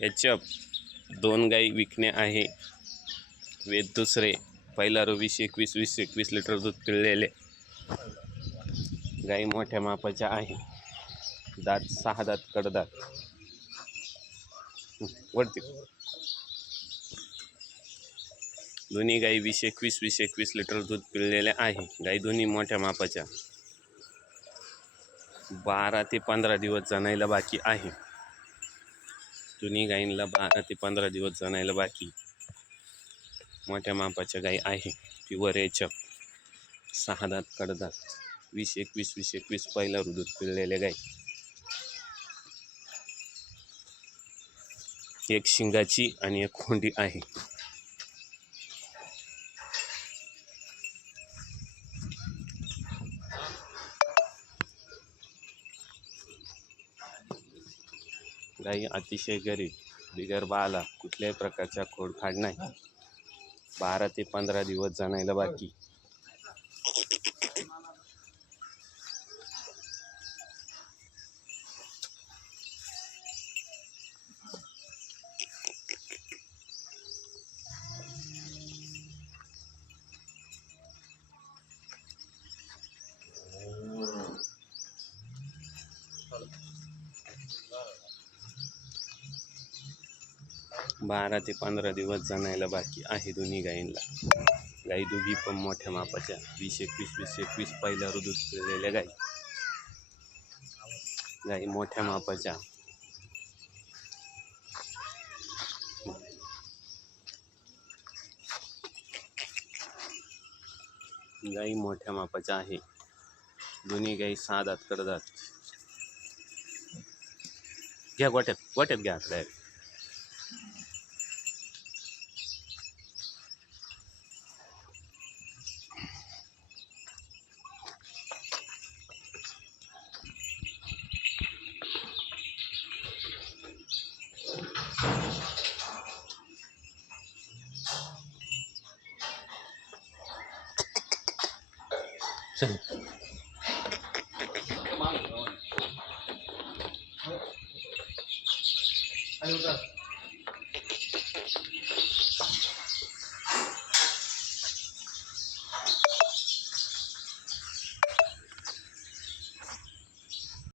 याच्या दोन गाई विकणे आहे. वेद दुसरे पहिला रो वीस एकवीस वीस एकवीस लिटर दूध पिळलेले. गाई मोठ्या मापाच्या आहे. दात सहा दात कडदात. वरती. दोन्ही गाई वीस एकवीस वीस एकवीस लिटर दूध पिळलेले आहे. गाई दोन्ही मोठ्या मापाच्या. बारा ते पंधरा दिवस जाणायला बाकी आहे. जुनी गायींना बारा ते पंधरा दिवस जाणायला बाकी. मोठ्या मापाच्या गाई आहे. प्युअर एचप सहा दात कडदात वीस एकवीस वीस एकवीस पहिला दूध पिळलेल्या गाई. एक शिंगाची आणि एक खोंडी आहे. कुठलाही अतिशय गरीब बिगर बाला कुठल्याही प्रकारचा खोडखाड नाही. बारा ते पंधरा दिवस जाणायला बाकी. बारा ते पंधरा दिवस जाणायला बाकी आहे दोन्ही गायींना गाई दोघी पण मोठ्या मापाच्या. वीस एकवीस वीस एकवीस पहिल्या दूध फिरलेल्या गाई गाई मोठ्या मापाच्या. गाई मोठ्या मापाच्या आहे. दोन्ही गाई साधात करतात. घ्या गोट्यात गोट्यात घ्या 是的，妈，等会儿。这。